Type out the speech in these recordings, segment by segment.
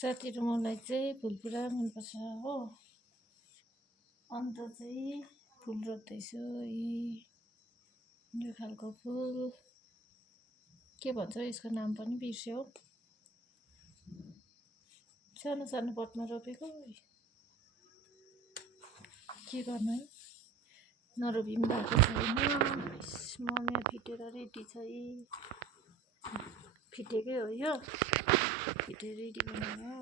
साथीहरु मलाई चाहिँ फुल पुरा मनपर्छ हो। अन्त चाहिँ फुल रोप्दैछु। यो खालको फुल के भन्छ यसको नाम पनि बिर्स्यो। सानो सानो पटमा रोपेको के गर्नु है, नरोपी पनि भएको छैन। मम्मी फिटेर रेडी छ है, फिटेकै हो यो, फिटेर रेडी बनायो।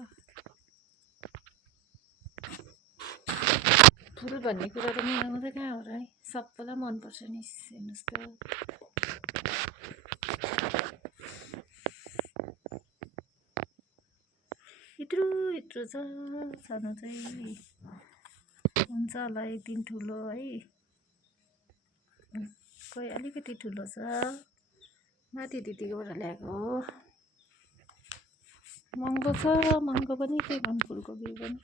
फुल भन्ने कुरा त मलाई मात्रै कहाँ हो र है, सबैलाई मनपर्छ नि। हेर्नुहोस् त, यत्रो यत्रो छ, सानो चाहिँ हुन्छ होला एक दिन ठुलो है। कोही अलिकति ठुलो छ, माथि दिदीकोबाट ल्याएको हो। महँगो छ, महँगो पनि के गर्नु, फुलको बिउ पनि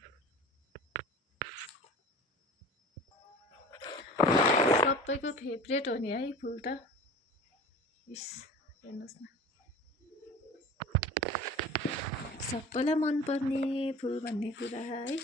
सबैको फेभरेट हो नि है फुल त। इस हेर्नुहोस् न, सबैलाई मनपर्ने फुल भन्ने कुरा है।